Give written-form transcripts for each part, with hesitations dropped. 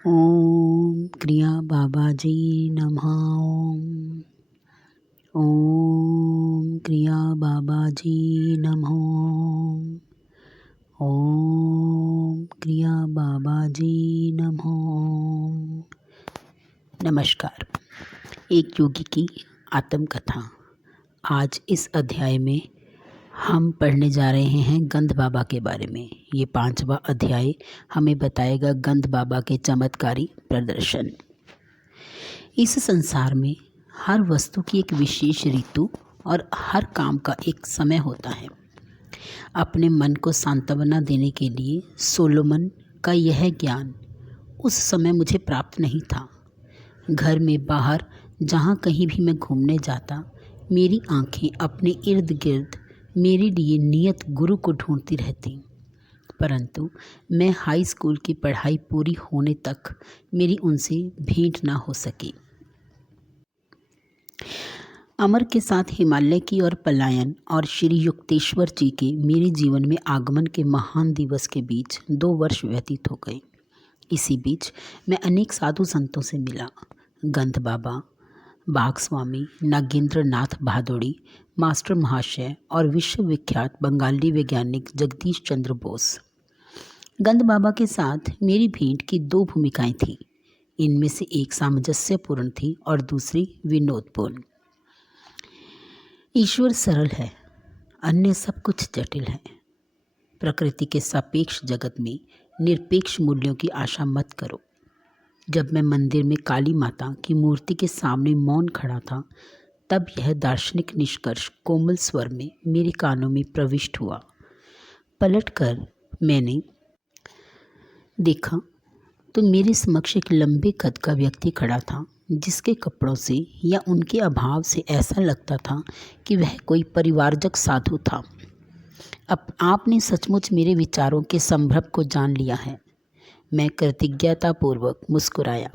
ओम क्रिया बाबाजी नमः। ओम क्रिया बाबाजी नमः। ओम क्रिया बाबाजी नमः। नमस्कार। एक योगी की आत्मकथा। आज इस अध्याय में हम पढ़ने जा रहे हैं गंध बाबा के बारे में। ये 5वां अध्याय हमें बताएगा गंध बाबा के चमत्कारी प्रदर्शन। इस संसार में हर वस्तु की एक विशेष ऋतु और हर काम का एक समय होता है। अपने मन को सांत्वना देने के लिए सोलोमन का यह ज्ञान उस समय मुझे प्राप्त नहीं था। घर में बाहर जहाँ कहीं भी मैं घूमने जाता, मेरी आंखें अपने इर्द गिर्द मेरे लिए नियत गुरु को ढूंढती रहती, परंतु मैं हाई स्कूल की पढ़ाई पूरी होने तक मेरी उनसे भेंट ना हो सकी। अमर के साथ हिमालय की ओर पलायन और श्री युक्तेश्वर जी के मेरे जीवन में आगमन के महान दिवस के बीच 2 वर्ष व्यतीत हो गए। इसी बीच मैं अनेक साधु संतों से मिला। गंध बाबा, बाघ स्वामी, नागेंद्र नाथ भादोड़ी, मास्टर महाशय और विश्वविख्यात बंगाली वैज्ञानिक जगदीश चंद्र बोस। गंध बाबा के साथ मेरी भेंट की 2 भूमिकाएं थीं। इनमें से एक सामंजस्यपूर्ण थी और दूसरी विनोदपूर्ण। ईश्वर सरल है, अन्य सब कुछ जटिल है। प्रकृति के सापेक्ष जगत में निरपेक्ष मूल्यों की आशा मत करो। जब मैं मंदिर में काली माता की मूर्ति के सामने मौन खड़ा था, तब यह दार्शनिक निष्कर्ष कोमल स्वर में मेरे कानों में प्रविष्ट हुआ। पलटकर मैंने देखा तो मेरे समक्ष एक लंबे कद का व्यक्ति खड़ा था, जिसके कपड़ों से या उनके अभाव से ऐसा लगता था कि वह कोई परिवारजक साधु था। अब आपने सचमुच मेरे विचारों के संभ्रम को जान लिया है। मैं कृतज्ञतापूर्वक मुस्कुराया।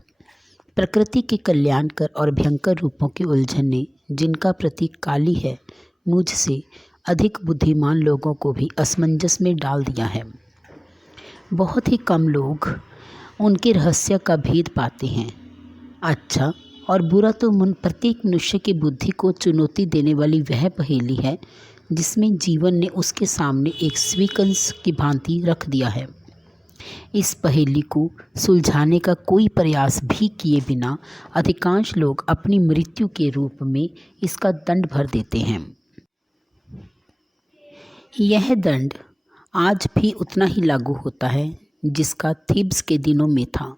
प्रकृति के कल्याणकर और भयंकर रूपों की उलझन ने, जिनका प्रतीक काली है, मुझसे अधिक बुद्धिमान लोगों को भी असमंजस में डाल दिया है। बहुत ही कम लोग उनके रहस्य का भेद पाते हैं। अच्छा और बुरा तो प्रत्येक मनुष्य की बुद्धि को चुनौती देने वाली वह पहेली है, जिसमें जीवन ने उसके सामने एक स्वीकंस की भांति रख दिया है। इस पहेली को सुलझाने का कोई प्रयास भी किए बिना अधिकांश लोग अपनी मृत्यु के रूप में इसका दंड भर देते हैं। यह दंड आज भी उतना ही लागू होता है जिसका थीब्स के दिनों में था।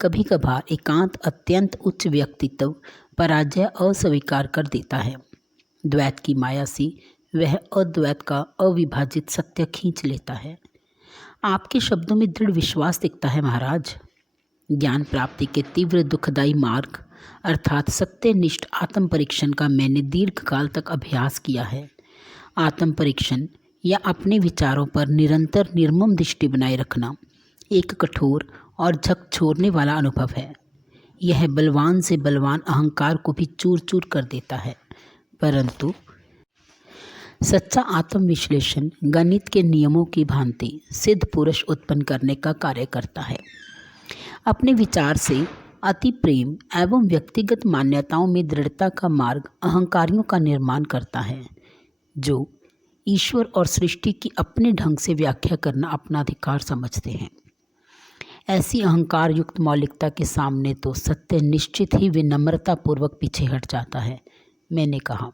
कभी कभार एकांत अत्यंत उच्च व्यक्तित्व पराजय अस्वीकार कर देता है। द्वैत की माया से वह अद्वैत का अविभाजित सत्य खींच लेता है। आपके शब्दों में दृढ़ विश्वास दिखता है महाराज। ज्ञान प्राप्ति के तीव्र दुखदायी मार्ग अर्थात सत्यनिष्ठ आत्म परीक्षण का मैंने दीर्घकाल तक अभ्यास किया है। आत्म परीक्षण या अपने विचारों पर निरंतर निर्मम दृष्टि बनाए रखना एक कठोर और झकझोरने वाला अनुभव है। यह बलवान से बलवान अहंकार को भी चूर चूर कर देता है, परंतु सच्चा आत्मविश्लेषण गणित के नियमों की भांति सिद्ध पुरुष उत्पन्न करने का कार्य करता है। अपने विचार से अति प्रेम एवं व्यक्तिगत मान्यताओं में दृढ़ता का मार्ग अहंकारियों का निर्माण करता है, जो ईश्वर और सृष्टि की अपने ढंग से व्याख्या करना अपना अधिकार समझते हैं। ऐसी अहंकार युक्त मौलिकता के सामने तो सत्य निश्चित ही विनम्रतापूर्वक पीछे हट जाता है। मैंने कहा,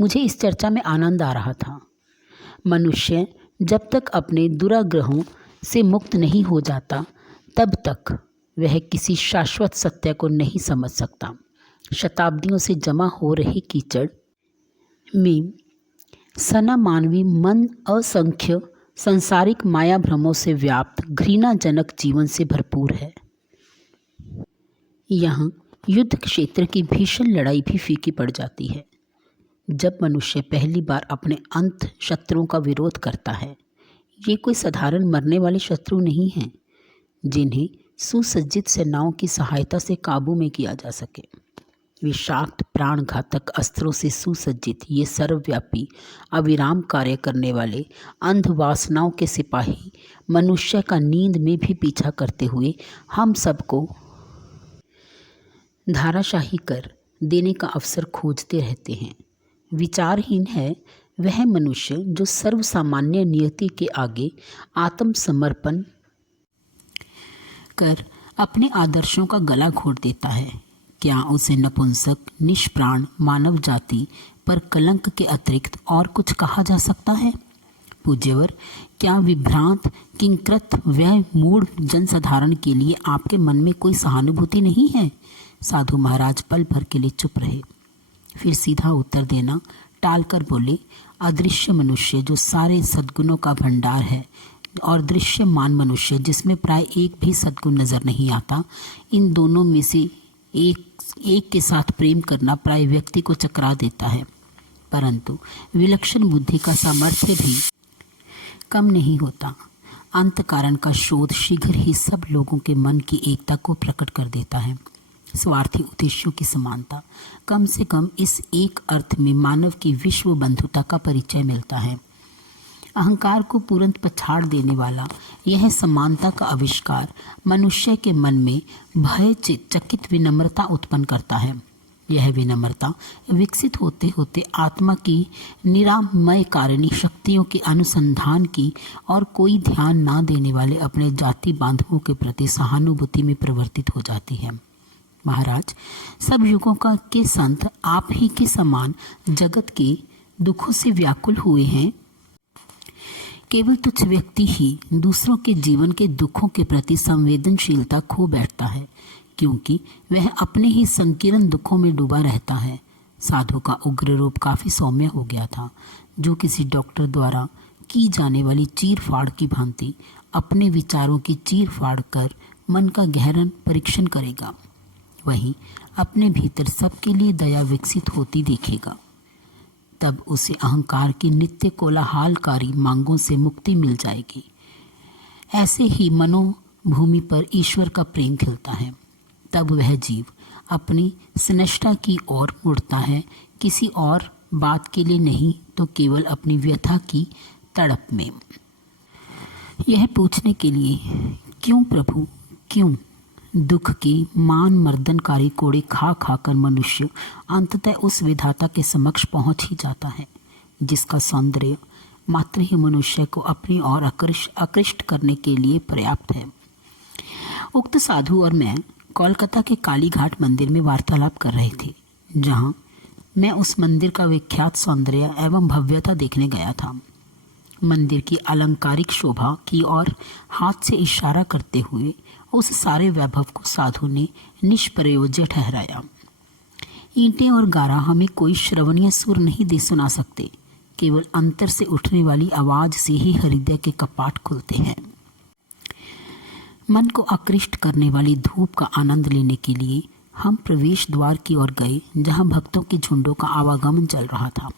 मुझे इस चर्चा में आनंद आ रहा था। मनुष्य जब तक अपने दुराग्रहों से मुक्त नहीं हो जाता, तब तक वह किसी शाश्वत सत्य को नहीं समझ सकता। शताब्दियों से जमा हो रही कीचड़ में सना मानवी मन असंख्य सांसारिक माया भ्रमों से व्याप्त घृणाजनक जीवन से भरपूर है। यहाँ युद्ध क्षेत्र की भीषण लड़ाई भी फीकी पड़ जाती है। जब मनुष्य पहली बार अपने अंत शत्रुओं का विरोध करता है, ये कोई साधारण मरने वाले शत्रु नहीं हैं, जिन्हें सुसज्जित सेनाओं की सहायता से काबू में किया जा सके। विषाक्त प्राणघातक अस्त्रों से सुसज्जित ये सर्वव्यापी अविराम कार्य करने वाले अंध वासनाओं के सिपाही मनुष्य का नींद में भी पीछा करते हुए हम सबको धाराशाही कर देने का अवसर खोजते रहते हैं। विचारहीन है वह मनुष्य जो सर्वसामान्य नियति के आगे आत्मसमर्पण कर अपने आदर्शों का गला घोट देता है। क्या उसे नपुंसक निष्प्राण मानव जाति पर कलंक के अतिरिक्त और कुछ कहा जा सकता है? पूज्यवर, क्या विभ्रांत किंकृत वह मूढ़ जनसाधारण के लिए आपके मन में कोई सहानुभूति नहीं है? साधु महाराज पल भर के लिए चुप रहे, फिर सीधा उत्तर देना टालकर बोले, अदृश्य मनुष्य जो सारे सद्गुणों का भंडार है और दृश्यमान मनुष्य जिसमें प्राय एक भी सद्गुण नजर नहीं आता, इन दोनों में से एक के साथ प्रेम करना प्राय व्यक्ति को चकरा देता है, परंतु विलक्षण बुद्धि का सामर्थ्य भी कम नहीं होता। अंत कारण का शोध शीघ्र ही सब लोगों के मन की एकता को प्रकट कर देता है। स्वार्थी उद्देश्यों की समानता, कम से कम इस एक अर्थ में मानव की विश्व बंधुता का परिचय मिलता है। अहंकार को तुरंत पछाड़ देने वाला यह समानता का आविष्कार मनुष्य के मन में भय चकित विनम्रता उत्पन्न करता है। यह विनम्रता विकसित होते होते आत्मा की निरामय कारिणी शक्तियों के अनुसंधान की और कोई ध्यान ना देने वाले अपने जाति बांधवों के प्रति सहानुभूति में परिवर्तित हो जाती है। महाराज, सब युगों के संत आप ही के समान जगत के दुखों से व्याकुल हुए हैं। केवल तुच्छ व्यक्ति ही दूसरों के जीवन के दुखों के प्रति संवेदनशीलता खो बैठता है, क्योंकि वह अपने ही संकीर्ण दुखों में डूबा रहता है। साधु का उग्र रूप काफी सौम्य हो गया था, जो किसी डॉक्टर द्वारा की जाने वाली चीर फाड़ की भांति अपने विचारों की चीर फाड़ कर मन का गहन परीक्षण करेगा। वही अपने भीतर सबके लिए दया विकसित होती देखेगा। तब उसे अहंकार की नित्य कोलाहलकारी मांगों से मुक्ति मिल जाएगी। ऐसे ही मनोभूमि पर ईश्वर का प्रेम खिलता है। तब वह जीव अपनी सनिष्ठा की ओर मुड़ता है, किसी और बात के लिए नहीं तो केवल अपनी व्यथा की तड़प में। यह पूछने के लिए, क्यों प्रभु क्यों? दुख के मान मर्दनकारी कोड़े खा खा कर मनुष्य अंततः उस विधाता के समक्ष पहुंच ही जाता है, जिसका सौंदर्य मात्र ही मनुष्य को अपनी ओर आकृष्ट करने के लिए पर्याप्त है। उक्त साधु और मैं कोलकाता के कालीघाट मंदिर में वार्तालाप कर रहे थे, जहां मैं उस मंदिर का विख्यात सौंदर्य एवं भव्यता देखने गया था। मंदिर की अलंकारिक शोभा की ओर हाथ से इशारा करते हुए उस सारे वैभव को साधु ने निष्प्रयोज्य ठहराया। ईंटें और गारा हमें कोई श्रवणीय सुर नहीं दे सुना सकते, केवल अंतर से उठने वाली आवाज से ही हृदय के कपाट खुलते हैं। मन को आकृष्ट करने वाली धूप का आनंद लेने के लिए हम प्रवेश द्वार की ओर गए, जहां भक्तों के झुंडों का आवागमन चल रहा था।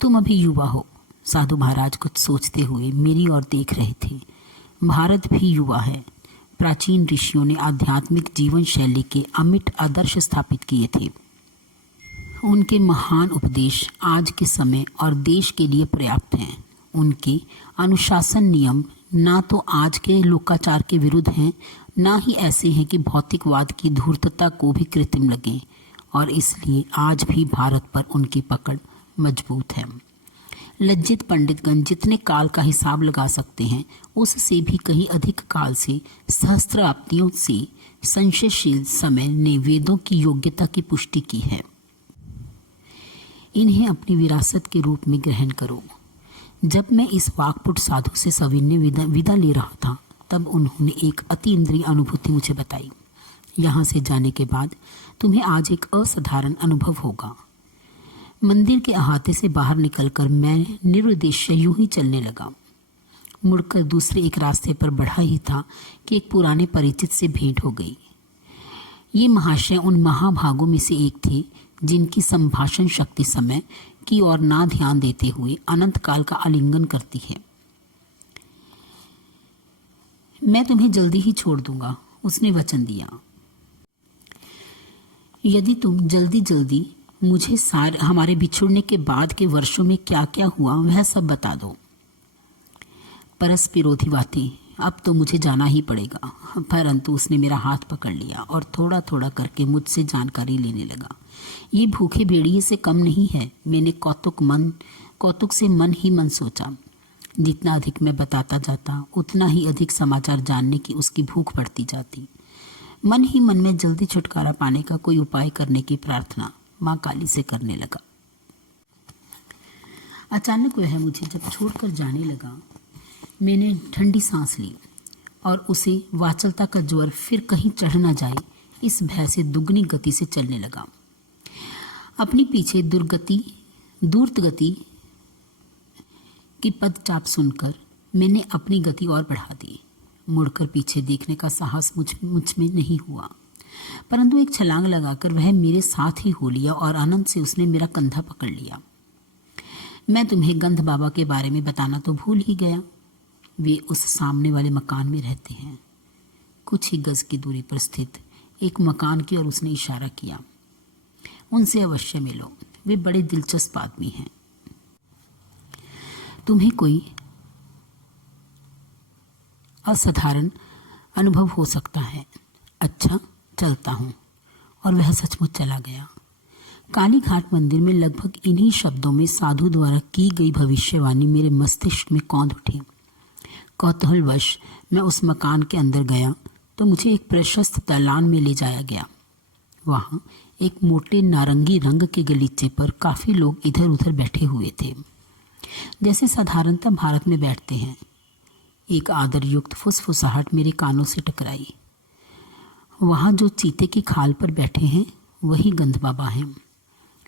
तुम अभी युवा हो, साधु महाराज कुछ सोचते हुए मेरी ओर देख रहे थे। भारत भी युवा है। प्राचीन ऋषियों ने आध्यात्मिक जीवन शैली के अमिट आदर्श स्थापित किए थे। उनके महान उपदेश आज के समय और देश के लिए पर्याप्त हैं। उनके अनुशासन नियम ना तो आज के लोकाचार के विरुद्ध हैं, ना ही ऐसे हैं कि भौतिकवाद की धूर्तता को भी कृत्रिम लगे, और इसलिए आज भी भारत पर उनकी पकड़ मजबूत है। लज्जित पंडितगण जितने काल का हिसाब लगा सकते हैं, उससे भी कहीं अधिक काल से सहस्त्राब्दियों से संशयशील समय ने वेदों की योग्यता की पुष्टि की है। इन्हें अपनी विरासत के रूप में ग्रहण करो। जब मैं इस वाक्पुट साधु से सविनय विदा ले रहा था, तब उन्होंने एक अति इंद्रिय अनुभूति मुझे बताई। यहाँ से जाने के बाद तुम्हें आज एक असाधारण अनुभव होगा। मंदिर के अहाते से बाहर निकलकर मैं निरुद्देश्य यूं ही चलने लगा। मुड़कर दूसरे एक रास्ते पर बढ़ा ही था कि एक पुराने परिचित से भेंट हो गई। ये महाशय उन महाभागों में से एक थे जिनकी संभाषण शक्ति समय की ओर ना ध्यान देते हुए अनंत काल का आलिंगन करती है। मैं तुम्हें जल्दी ही छोड़ दूंगा, उसने वचन दिया। यदि तुम जल्दी जल्दी मुझे हमारे बिछुड़ने के बाद के वर्षों में क्या क्या हुआ वह सब बता दो। परस्पर विरोधी बातें, अब तो मुझे जाना ही पड़ेगा। परंतु उसने मेरा हाथ पकड़ लिया और थोड़ा थोड़ा करके मुझसे जानकारी लेने लगा। ये भूखे भेड़िए से कम नहीं है। मैंने कौतुक से मन ही मन सोचा। जितना अधिक मैं बताता जाता उतना ही अधिक समाचार जानने की उसकी भूख बढ़ती जाती। मन ही मन में जल्दी छुटकारा पाने का कोई उपाय करने की प्रार्थना माँ काली से करने लगा। अचानक वह मुझे जब छोड़कर जाने लगा, मैंने ठंडी सांस ली और उसे वाचलता का ज्वर फिर कहीं चढ़ न जाए इस भय से दुगनी गति से चलने लगा। अपनी पीछे दूरत गति की पदचाप सुनकर मैंने अपनी गति और बढ़ा दी। मुड़कर पीछे देखने का साहस मुझ में नहीं हुआ, परंतु एक छलांग लगाकर वह मेरे साथ ही हो लिया और आनंद से उसने मेरा कंधा पकड़ लिया। मैं तुम्हें गंध बाबा के बारे में बताना तो भूल ही गया। वे उस सामने वाले मकान में रहते हैं। कुछ ही गज की दूरी पर स्थित एक मकान की ओर उसने इशारा किया। उनसे अवश्य मिलो, वे बड़े दिलचस्प आदमी हैं। तुम्हें कोई असाधारण अनुभव हो सकता है। अच्छा, चलता हूँ। और वह सचमुच चला गया। काली घाट मंदिर में लगभग इन्हीं शब्दों में साधु द्वारा की गई भविष्यवाणी मेरे मस्तिष्क में कौंध उठी। कौतूहलवश मैं उस मकान के अंदर गया तो मुझे एक प्रशस्त दालान में ले जाया गया। वहाँ एक मोटे नारंगी रंग के गलीचे पर काफ़ी लोग इधर उधर बैठे हुए थे, जैसे साधारणतः भारत में बैठते हैं। एक आदरयुक्त फुसफुसाहट मेरे कानों से टकराई। वहाँ जो चीते की खाल पर बैठे हैं वही गंध बाबा हैं।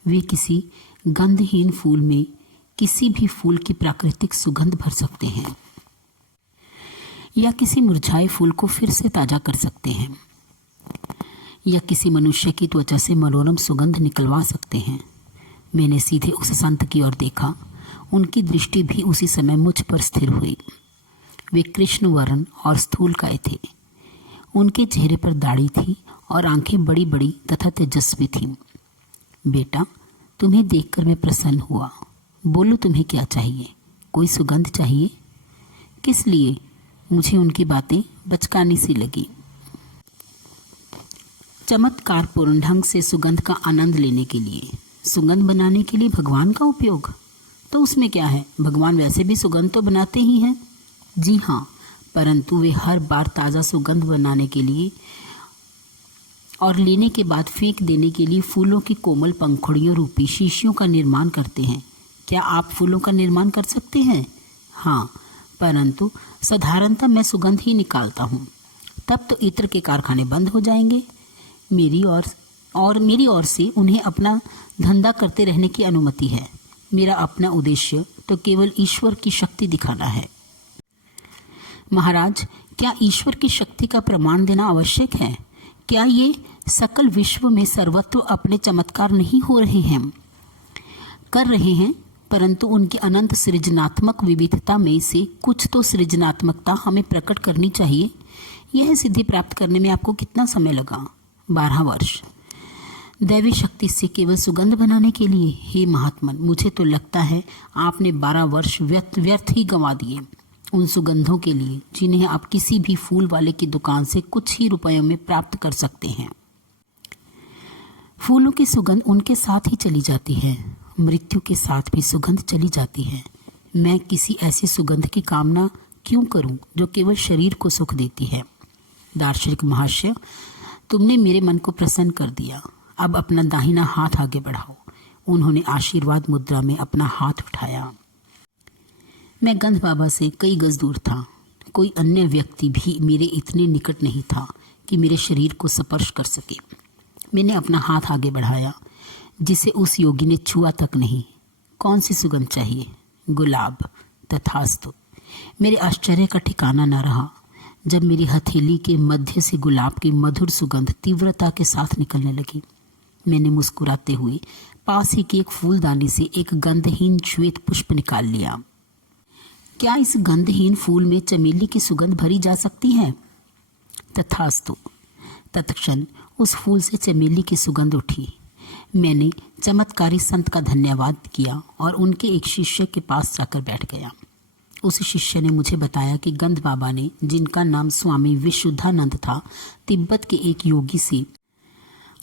वे किसी गंधहीन फूल में किसी भी फूल की प्राकृतिक सुगंध भर सकते हैं या किसी मुरझाए फूल को फिर से ताज़ा कर सकते हैं या किसी मनुष्य की त्वचा से मनोरम सुगंध निकलवा सकते हैं। मैंने सीधे उस संत की ओर देखा। उनकी दृष्टि भी उसी समय मुझ पर स्थिर हुई। वे कृष्ण वर्ण और स्थूलकाय थे। उनके चेहरे पर दाढ़ी थी और आंखें बड़ी बड़ी तथा तेजस्वी थीं। बेटा, तुम्हें देखकर मैं प्रसन्न हुआ। बोलो, तुम्हें क्या चाहिए? कोई सुगंध चाहिए? किस लिए? मुझे उनकी बातें बचकानी सी लगी। चमत्कारपूर्ण ढंग से सुगंध का आनंद लेने के लिए, सुगंध बनाने के लिए भगवान का उपयोग, तो उसमें क्या है? भगवान वैसे भी सुगंध तो बनाते ही हैं। जी हाँ, परंतु वे हर बार ताज़ा सुगंध बनाने के लिए और लेने के बाद फेंक देने के लिए फूलों की कोमल पंखुड़ियों रूपी शीशियों का निर्माण करते हैं। क्या आप फूलों का निर्माण कर सकते हैं? हाँ, परंतु साधारणतः मैं सुगंध ही निकालता हूँ। तब तो इत्र के कारखाने बंद हो जाएंगे। मेरी ओर से उन्हें अपना धंधा करते रहने की अनुमति है। मेरा अपना उद्देश्य तो केवल ईश्वर की शक्ति दिखाना है। महाराज, क्या ईश्वर की शक्ति का प्रमाण देना आवश्यक है? क्या ये सकल विश्व में सर्वत्र अपने चमत्कार नहीं हो रहे हैं? कर रहे हैं, परंतु उनकी अनंत सृजनात्मक विविधता में से कुछ तो सृजनात्मकता हमें प्रकट करनी चाहिए। यह सिद्धि प्राप्त करने में आपको कितना समय लगा? 12 वर्ष। दैवी शक्ति से केवल सुगंध बनाने के लिए? हे महात्मन, मुझे तो लगता है आपने 12 वर्ष व्यर्थ ही गंवा दिए उन सुगंधों के लिए जिन्हें आप किसी भी फूल वाले की दुकान से कुछ ही रुपयों में प्राप्त कर सकते हैं। फूलों की सुगंध उनके साथ ही चली जाती है, मृत्यु के साथ भी सुगंध चली जाती है। मैं किसी ऐसी सुगंध की कामना क्यों करूं जो केवल शरीर को सुख देती है? दार्शनिक महाशय, तुमने मेरे मन को प्रसन्न कर दिया। अब अपना दाहिना हाथ आगे बढ़ाओ। उन्होंने आशीर्वाद मुद्रा में अपना हाथ उठाया। मैं गंध बाबा से कई गज दूर था। कोई अन्य व्यक्ति भी मेरे इतने निकट नहीं था कि मेरे शरीर को स्पर्श कर सके। मैंने अपना हाथ आगे बढ़ाया, जिसे उस योगी ने छुआ तक नहीं। कौन सी सुगंध चाहिए? गुलाब। तथास्तु। मेरे आश्चर्य का ठिकाना न रहा जब मेरी हथेली के मध्य से गुलाब की मधुर सुगंध तीव्रता के साथ निकलने लगी। मैंने मुस्कुराते हुए पास ही की एक फूलदानी से एक गंधहीन श्वेत पुष्प निकाल लिया। क्या इस गंधहीन फूल में चमेली की सुगंध भरी जा सकती है? तथास्तु। तत्क्षण उस फूल से चमेली की सुगंध उठी। मैंने चमत्कारी संत का धन्यवाद किया और उनके एक शिष्य के पास जाकर बैठ गया। उस शिष्य ने मुझे बताया कि गंध बाबा ने, जिनका नाम स्वामी विशुद्धानंद था, तिब्बत के एक योगी से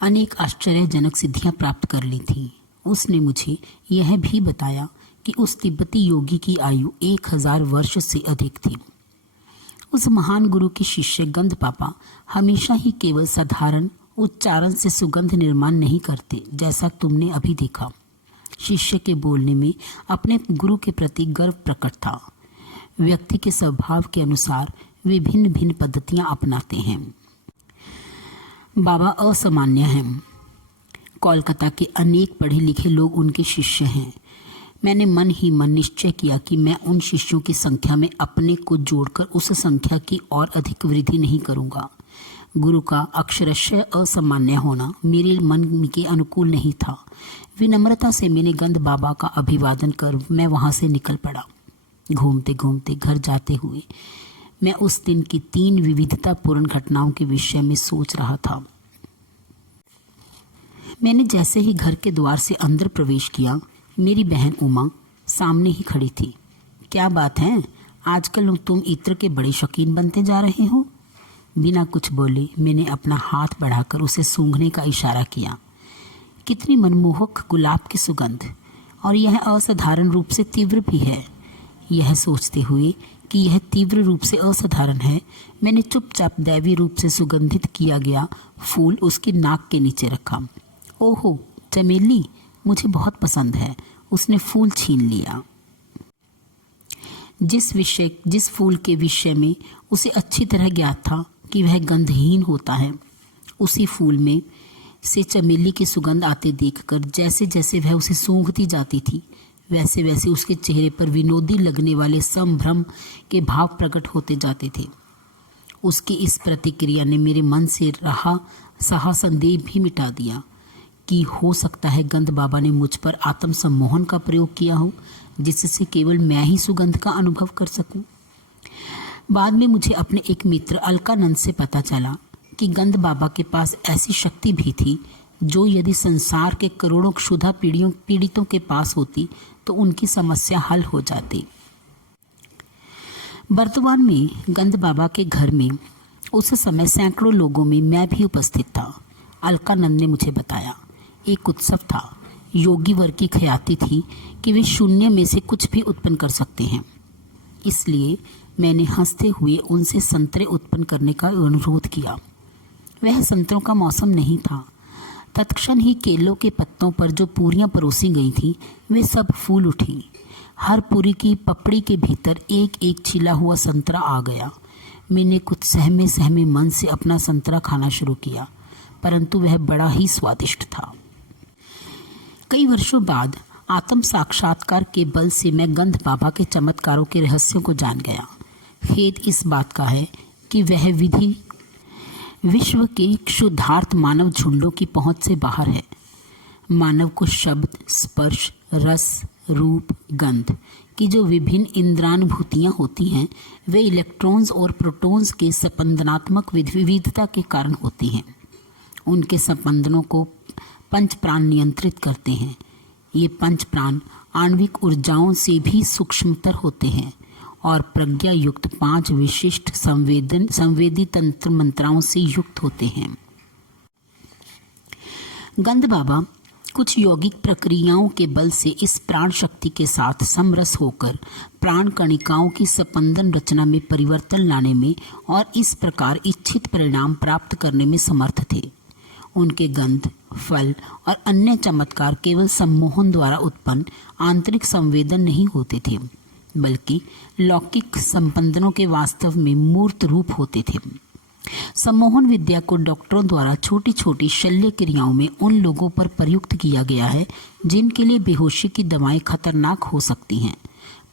अनेक आश्चर्यजनक सिद्धियां प्राप्त कर ली थी। उसने मुझे यह भी बताया कि उस तिब्बती योगी की आयु 1000 वर्ष से अधिक थी। उस महान गुरु के शिष्य गंध बाबा हमेशा ही केवल साधारण उच्चारण से सुगंध निर्माण नहीं करते, जैसा तुमने अभी देखा। शिष्य के बोलने में अपने गुरु के प्रति गर्व प्रकट था। व्यक्ति के स्वभाव के अनुसार वे भिन्न भिन्न पद्धतियां अपनाते हैं। बाबा असामान्य हैं। कोलकाता के अनेक पढ़े लिखे लोग उनके शिष्य हैं। मैंने मन ही मन निश्चय किया कि मैं उन शिष्यों की संख्या में अपने को जोड़कर उस संख्या की और अधिक वृद्धि नहीं करूंगा। गुरु का अक्षरशः असामान्य होना मेरे मन के अनुकूल नहीं था। विनम्रता से मैंने गंध बाबा का अभिवादन कर मैं वहां से निकल पड़ा। घूमते घूमते घर जाते हुए मैं उस दिन की 3 विविधतापूर्ण घटनाओं के विषय में सोच रहा था। मैंने जैसे ही घर के द्वार से अंदर प्रवेश किया, मेरी बहन उमा सामने ही खड़ी थी। क्या बात है, आजकल तुम इत्र के बड़े शौकीन बनते जा रहे हो? बिना कुछ बोले मैंने अपना हाथ बढ़ाकर उसे सूंघने का इशारा किया। कितनी मनमोहक गुलाब की सुगंध, और यह असाधारण रूप से तीव्र भी है। यह सोचते हुए कि यह तीव्र रूप से असाधारण है, मैंने चुपचाप दैवी रूप से सुगंधित किया गया फूल उसकी नाक के नीचे रखा। ओहो, चमेली मुझे बहुत पसंद है। उसने फूल छीन लिया। जिस फूल के विषय में उसे अच्छी तरह ज्ञात था कि वह गंधहीन होता है, उसी फूल में से चमेली की सुगंध आते देखकर जैसे जैसे वह उसे सूंघती जाती थी, वैसे वैसे उसके चेहरे पर विनोदी लगने वाले संभ्रम के भाव प्रकट होते जाते थे। उसकी इस प्रतिक्रिया ने मेरे मन से रहा सहा संदेह भी मिटा दिया कि हो सकता है गंध बाबा ने मुझ पर आत्म सम्मोहन का प्रयोग किया हो, जिससे केवल मैं ही सुगंध का अनुभव कर सकूं। बाद में मुझे अपने एक मित्र अलकानंद से पता चला कि गंध बाबा के पास ऐसी शक्ति भी थी जो यदि संसार के करोड़ों क्षुधा पीड़ितों के पास होती तो उनकी समस्या हल हो जाती। वर्तमान में गंध बाबा के घर में उस समय सैकड़ों लोगों में मैं भी उपस्थित था। अलकानंद ने मुझे बताया, एक उत्सव था। योगी वर्ग की ख्याति थी कि वे शून्य में से कुछ भी उत्पन्न कर सकते हैं। इसलिए मैंने हंसते हुए उनसे संतरे उत्पन्न करने का अनुरोध किया। वह संतरों का मौसम नहीं था। तत्क्षण ही केलों के पत्तों पर जो पूरियां परोसी गई थी, वे सब फूल उठी। हर पूरी की पपड़ी के भीतर एक एक छिला हुआ संतरा आ गया। मैंने कुछ सहमे सहमे मन से अपना संतरा खाना शुरू किया, परंतु वह बड़ा ही स्वादिष्ट था। कई वर्षों बाद आत्म साक्षात्कार के बल से मैं गंध बाबा के चमत्कारों के रहस्यों को जान गया। खेद इस बात का है कि वह विधि विश्व के क्षुधार्त मानव झुंडों की पहुंच से बाहर है। मानव को शब्द, स्पर्श, रस, रूप, गंध की जो विभिन्न इंद्रानुभूतियां होती हैं, वे इलेक्ट्रॉन्स और प्रोटॉन्स के स्पंदनात्मक विविधता के कारण होती हैं। उनके स्पंदनों को पंच प्राण नियंत्रित करते हैं। ये पंच प्राण आणविक ऊर्जाओं से भी सूक्ष्मतर होते हैं और प्रज्ञा युक्त 5 विशिष्ट संवेदी तंत्र मंत्राओं से युक्त होते हैं। गंध बाबा कुछ यौगिक प्रक्रियाओं के बल से इस प्राण शक्ति के साथ समरस होकर प्राण कणिकाओं की स्पंदन रचना में परिवर्तन लाने में और इस प्रकार इच्छित परिणाम प्राप्त करने में समर्थ थे। उनके गंध, फल और अन्य चमत्कार केवल सम्मोहन द्वारा उत्पन्न आंतरिक संवेदन नहीं होते थे, बल्कि लौकिक संपंदनों के वास्तव में मूर्त रूप होते थे। सम्मोहन विद्या को डॉक्टरों द्वारा छोटी छोटी शल्य क्रियाओं में उन लोगों पर प्रयुक्त किया गया है जिनके लिए बेहोशी की दवाएं खतरनाक हो सकती हैं,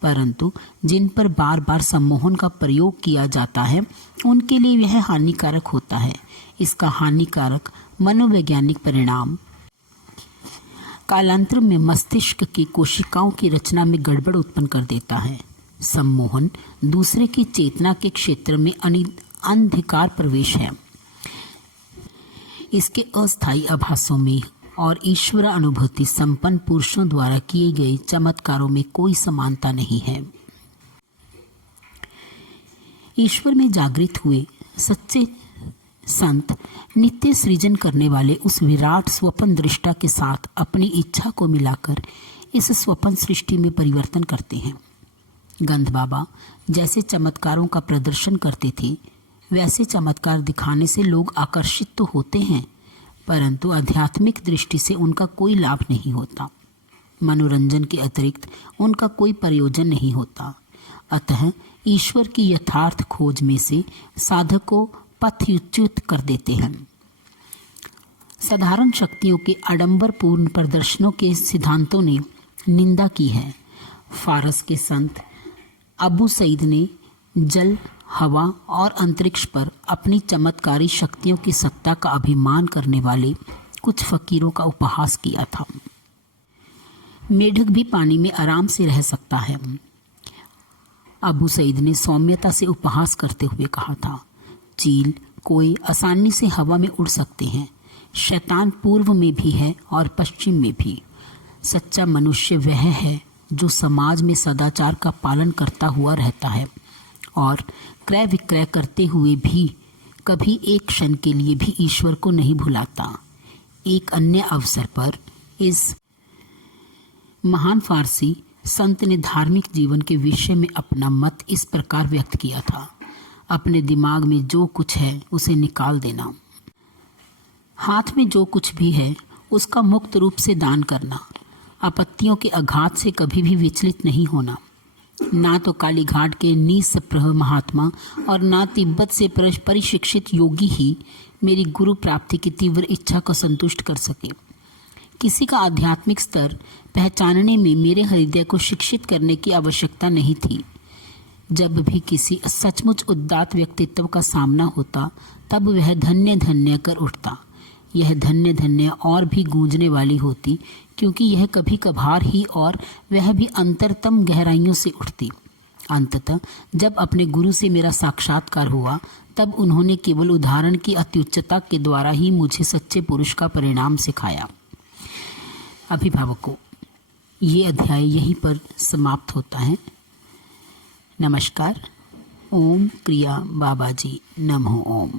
परंतु जिन पर बार बार सम्मोहन का प्रयोग किया जाता है उनके लिए यह हानिकारक होता है। इसका हानिकारक मनोवैज्ञानिक परिणाम कालांतर में मस्तिष्क की कोशिकाओं की रचना में गड़बड़ उत्पन्न कर देता है। सम्मोहन दूसरे की चेतना के क्षेत्र में अंधकार प्रवेश है। इसके अस्थायी आभासों में और ईश्वर अनुभूति संपन्न पुरुषों द्वारा किए गए चमत्कारों में कोई समानता नहीं है। ईश्वर में जागृत हुए सच्चे संत नित्य सृजन करने वाले उस विराट स्वप्न दृष्टा के साथ अपनी इच्छा को मिलाकर इस स्वप्न सृष्टि में परिवर्तन करते हैं। गंध बाबा जैसे चमत्कारों का प्रदर्शन करते थे, वैसे चमत्कार दिखाने से लोग आकर्षित तो होते हैं, परंतु आध्यात्मिक दृष्टि से उनका कोई लाभ नहीं होता। मनोरंजन के अतिरिक्त उनका कोई प्रयोजन नहीं होता। अतः ईश्वर की यथार्थ खोज में से साधक को पथच्युत कर देते हैं। साधारण शक्तियों के आडंबरपूर्ण प्रदर्शनों के सिद्धांतों ने निंदा की है। फारस के संत अबू सईद ने जल, हवा और अंतरिक्ष पर अपनी चमत्कारी शक्तियों की सत्ता का अभिमान करने वाले कुछ फकीरों का उपहास किया था। मेढक भी पानी में आराम से रह सकता है। अबू सईद ने सौम्यता से उपहास करते हुए कहा था, चील, कोई आसानी से हवा में उड़ सकते हैं। शैतान पूर्व में भी है और पश्चिम में भी। सच्चा मनुष्य वह है जो समाज में सदाचार का पालन करता हुआ रहता है और क्रय विक्रय करते हुए भी कभी एक क्षण के लिए भी ईश्वर को नहीं भुलाता। एक अन्य अवसर पर इस महान फारसी संत ने धार्मिक जीवन के विषय में अपना मत इस प्रकार व्यक्त किया था, अपने दिमाग में जो कुछ है उसे निकाल देना, हाथ में जो कुछ भी है उसका मुक्त रूप से दान करना, आपत्तियों के आघात से कभी भी विचलित नहीं होना। ना तो कालीघाट के निस्पृह महात्मा और ना तिब्बत से परिशिक्षित योगी ही मेरी गुरु प्राप्ति की तीव्र इच्छा को संतुष्ट कर सके। किसी का आध्यात्मिक स्तर पहचानने में मेरे हृदय को शिक्षित करने की आवश्यकता नहीं थी। जब भी किसी सचमुच उदात्त व्यक्तित्व का सामना होता, तब वह धन्य धन्य कर उठता। यह धन्य धन्य और भी गूंजने वाली होती, क्योंकि यह कभी कभार ही और वह भी अंतरतम गहराइयों से उठती। अंततः जब अपने गुरु से मेरा साक्षात्कार हुआ, तब उन्होंने केवल उदाहरण की अत्युच्चता के द्वारा ही मुझे सच्चे पुरुष का परिणाम सिखाया। अभिभावकों, ये अध्याय यहीं पर समाप्त होता है। नमस्कार। ओम क्रिया बाबाजी नमो ओम।